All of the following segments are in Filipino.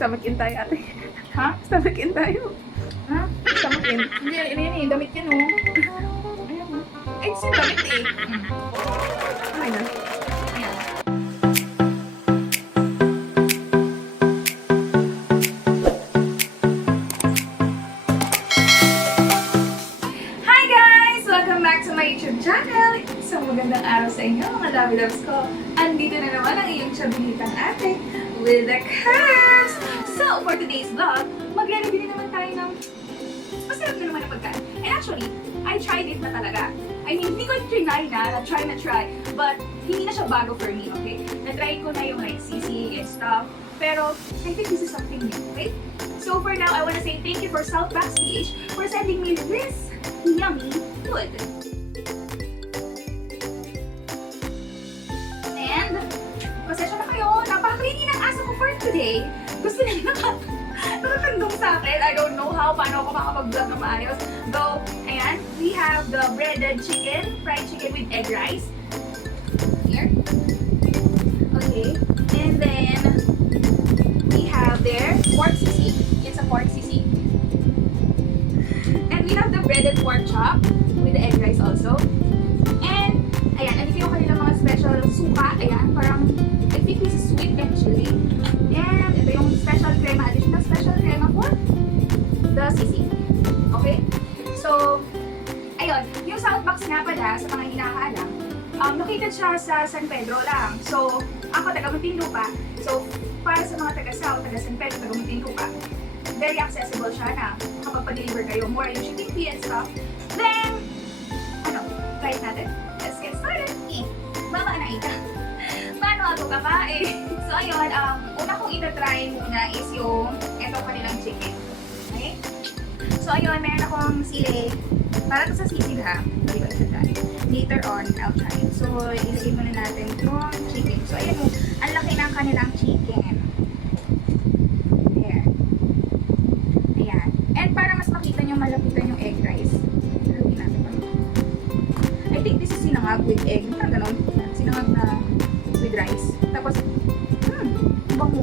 Stomach in tayo ate. Ha? Stomach in tayo. Ha? Stomach in. Hindi, yan eh. Damit yan, oh. Ayan, oh. It's yung damit, eh. Okay na. Ayan. Hi guys! Welcome back to my YouTube channel. Isang magandang araw sa inyo, mga Lovey Loves ko. Andito na naman ang iyong chubby-hitang ate with the curves. So, for today's vlog, magre-review naman tayo ng masarap na naman na pagkain. And actually, I tried it na talaga. I mean, hindi ko try na try. But, hindi na siya bago for me, okay? Na-try ko na yung like sisig and stuff. Pero, I think this is something new, okay? So, for now, I want to say thank you for 𝗦𝗏𝗍𝗃 for sending me this yummy food. And, pasensya na kayo, napaka-clingy ng aso ko for today. Gusto nila nakakandong sa akin. I don't know how, paano ako makapag-vlog ng maayos. Though, ayan, we have the breaded chicken, fried chicken with egg rice. Here. Okay. And then, we have their pork sisig. It's a pork sisig. And we have the breaded pork chop with the egg rice also. And, ayan, nandito yung kanilang mga special suka. Ayan, parang, I think this is sweet and chili. And, ito yung special crema, additional special crema for the sisig. Okay? So, ayun, yung Southbox nga pala, sa mga hinakaalam, located siya sa San Pedro lang. So, ako taga Muntinlupa. So, para sa mga taga-South, taga-San Pedro, taga Muntinlupa, very accessible siya na kapag pa-deliver kayo, more yung shipping fee and stuff. Then, try it natin. Let's get started. Mama na ita. Paano ako kakain? So, ayun, una kong itatry muna is yung eto kanilang chicken. Okay? So, ayun, meron akong sili. Para to sa sisig ha. Hindi ba isa try? Later on, I'll try it. So, ilagay muna natin itong chicken. So, ayun mo, ang laki ng kanilang chicken. There. Ayan. And para mas makita nyo malapitan yung egg rice, ilagay natin pa. I think this is sinangag with egg. Parang ganon. Sinangag na with rice. Tapos, bango.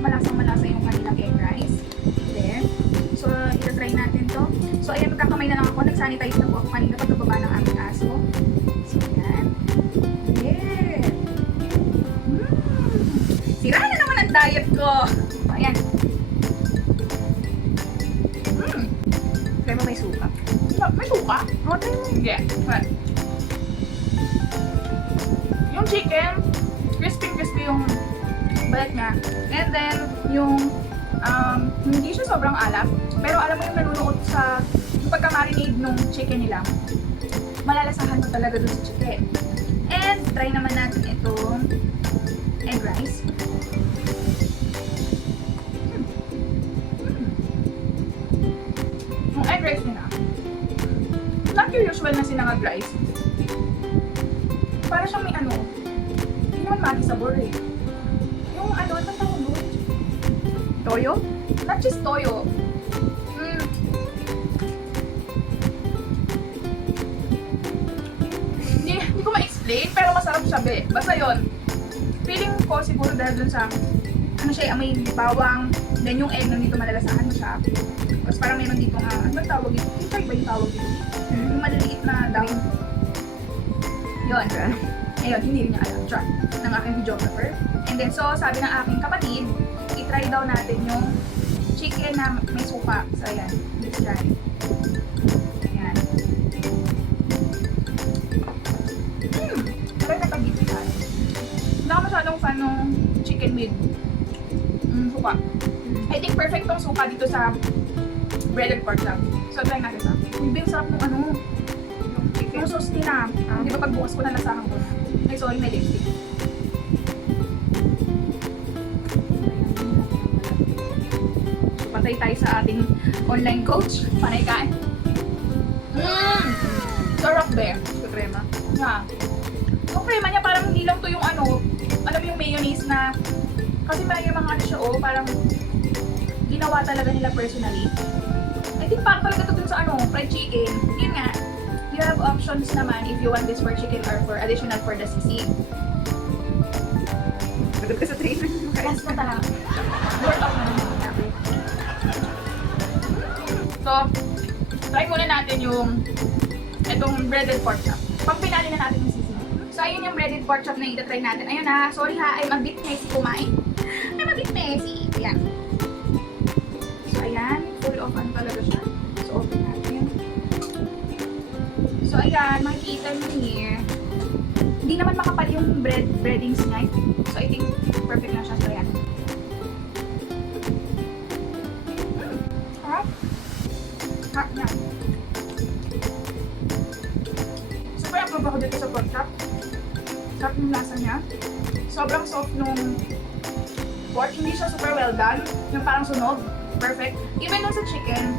Malasang-malasa yung kanilang egg rice. There. So, itatry natin to. So, ayan, magkakamay na lang ako. Nag-sanitize na po ako kanina pagbaba ng aming aso. So, ayan. Yeah. Sira na naman ang diet ko. So, ayan. Kaya mo may suka. May suka? Yeah. What? Yung chicken, crispy yung balat niya. And then, yung hindi siya sobrang alat. Pero alam mo yung nanunuot sa pagka-marinade nung chicken nila. Malalasahan mo talaga dun sa chicken. And, try naman natin itong egg rice. Yung egg rice nila, not your usual na sinangag rice. Para siyang may hindi naman maki-sabor eh. Yung ano tawag doon? Toyo? Not just toyo. Hindi ko ma-explain, pero masarap siya, be. Basta yun. Feeling ko siguro dahil dun sa, siya, may bawang, then yung egg nandito malalasahan mo siya. Tapos parang meron dito nga, ano ba tawag dito? Yung ba yung tawag dito? Yung maliliit na down. Yun. Ayun, hindi rin niya alam. Try. Ng aking videographer. And then, so, sabi ng aking kapatid, i-try daw natin yung chicken na may suka. So, ayan. Let's try. Ayan. Try na pag-ibig tayo. Hindi ako masyadong fan ng chicken with suka. I think perfect tong suka dito sa breaded pork chop. So, try natin sa. Yung sarap nung yung sauce nila. Di ba pagbukas ko na nasahan ko na. Ay, sorry, may lipstick. So, patay tayo sa ating online coach. Panay kain. Sarap be. Crema. Ha. Yung crema niya parang hindi lang to yung alam mo yung mayonnaise na, kasi may mga siya parang ginawa talaga nila personally. I think parang talaga to dun sa fried chicken. Yun nga. You have options naman if you want this for chicken or for additional for the sisig. Pagod ka sa trainer. Last na talaga. Worth of naman. So, try muna natin yung itong breaded pork chop. Pag pinali na natin yung sisig. So, ayun yung breaded pork chop na itatry natin. Ayun ha, sorry ha, I'm a bit messy kumain. I'm a bit messy. Ayan. So, ayan. Full of ano talaga siya. So, open natin. So, ayan. Makikita nyo here. Hindi naman makapal yung breadings niya. So, I think perfect na siya. So, ayan. Harap. Harap na. Super approve ako dito sa pork chop. Sarap yung lasa niya. Sobrang soft nung pork. Hindi siya super well done. Yung parang sunog. Perfect. Even dun sa chicken,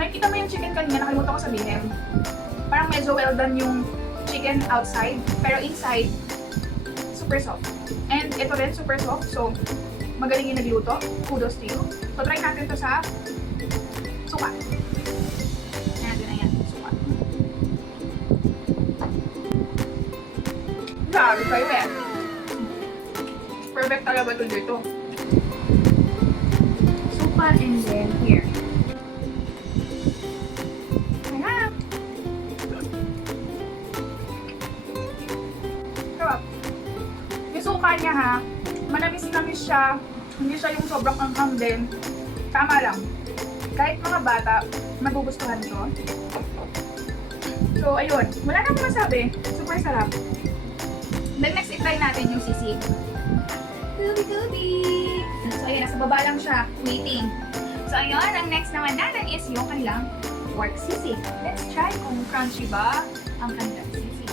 makikita mo yung chicken kanina, nakalimutan ko sabihin. Parang medyo well done yung chicken outside, pero inside, super soft. And ito rin, super soft. So, magaling yung nagluto. Kudos to you. So, try natin ito sa suka. Ayan, suka. Grabe kayo eh. Perfect talaga ito dito. Suka and then here. Ayan. Sarap. Yung suka niya ha, manamis-namis siya. Hindi siya yung sobrang anghang din. Tama lang. Kahit mga bata, magugustuhan ito. So, ayun. Wala na akong masabi. Super sarap. Then next, i-try natin yung sisig. Goody! So, ayun. Nasa baba lang siya. Waiting. So, ayun. Ang next naman natin is yung kanilang pork sisig. Let's try kung crunchy ba ang kanilang sisig.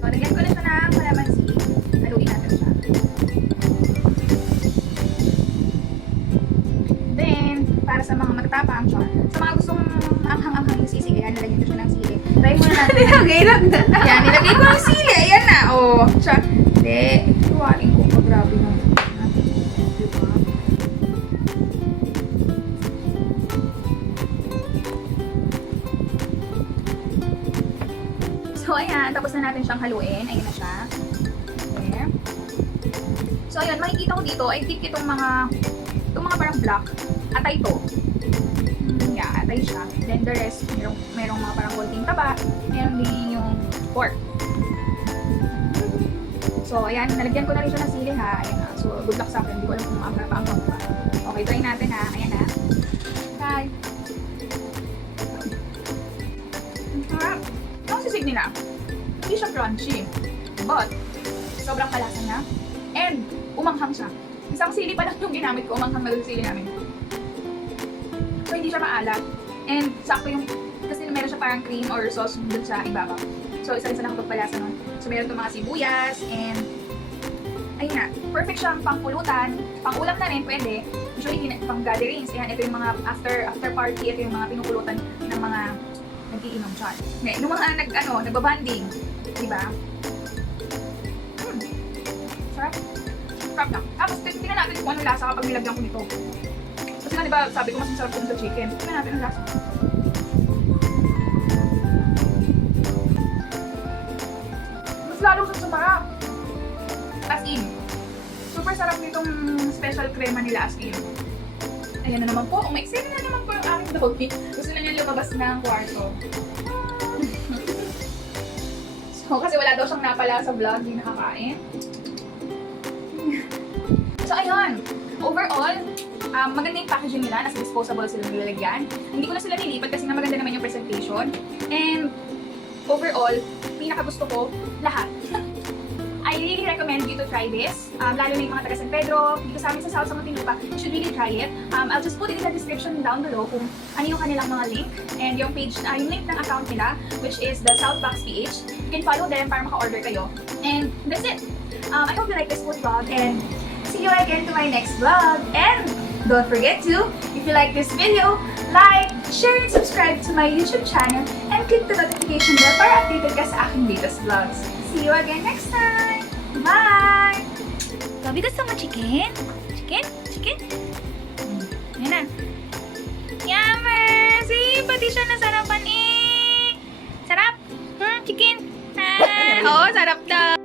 So, lagyan ko na ito ng kalamansi. Haluin natin siya. Then, para sa mga matatapang siya, sa mga gustong anghang-anghang yung sisig, ayan, nilagyan ko siya ng sili. Try muna natin. Nilagay lang na. Ayan, nilagay ko ng sili. Ayan na. Oh, siya. Hindi. Tuwain ko pa. Grabe na. Diba? So, ayan. Tapos na natin siyang haluin. Ayan na siya. Okay. So, ayun. Makikita ko dito, I think itong mga parang black. Atay to. Yeah, atay siya. Then the rest, merong mga parang konting taba. Meron din yung pork. So, ayan. Nalagyan ko na rin siya ng sili ha. Ayan na. So, good luck sa akin. Hindi ko alam kung maamra pa ang pa. Okay, try natin ha. Ayan na. Hi. Ang sisig nila, hindi siya crunchy. But, sobrang kalasa niya. And, umanghang siya. Isang sili pa lang yung ginamit ko. Umanghang na yung sili namin. So, hindi siya maalat. And, sakto yung, kasi meron siya parang cream or sauce dun sa ibabaw. So, isa-isa lang pagpalasa nun. So, meron itong mga sibuyas and ayun na, perfect siyang pangpulutan. Pang-ulam na rin, pwede. Usually, pang gatherings. Ayan, ito yung mga after party. Ito yung mga pinupulutan ng mga nag-iinom dyan. Okay, yung mga nagbabanding. Diba? Sarap. Sarap na. Tapos, tingnan natin kung anong lasa kapag nilagyan ko nito. Kasi nga, diba, sabi ko mas masarap kung sa chicken. Tingnan natin ang lasa. Mas lalo sa sumarap. As in. Super sarap nitong special crema nila as in. Ayan na naman po. Umaksaya na naman po yung aking doggy. Gusto na niya lumabas ng kwarto. So, kasi wala daw siyang napala sa vlog. Hindi nakakain. So, ayun. Overall, maganda yung packaging nila. Nasa disposable sila nilalagyan. Hindi ko na sila nilipat kasi nga maganda naman yung presentation. And, overall, pinakagusto ko lahat. I really recommend you to try this. Lalo na yung mga taga San Pedro, dito sa amin sa South sa Muntinlupa, you should really try it. I'll just put it in the description down below kung ano yung kanilang mga link. And yung page, yung link ng account nila, which is the 𝗬𝗏𝗍𝗃. You can follow them para maka-order kayo. And that's it. I hope you like this food vlog and see you again to my next vlog. And don't forget to, if you like this video, like, share, and subscribe to my YouTube channel and click the notification bell para updated ka sa aking latest vlogs. See you again next time! Bye! Sabi gusto mo chicken? Chicken? Chicken? Yan na. Yummer! See, pati siya nasarapan eh! Sarap! Chicken! Oo, sarap daw!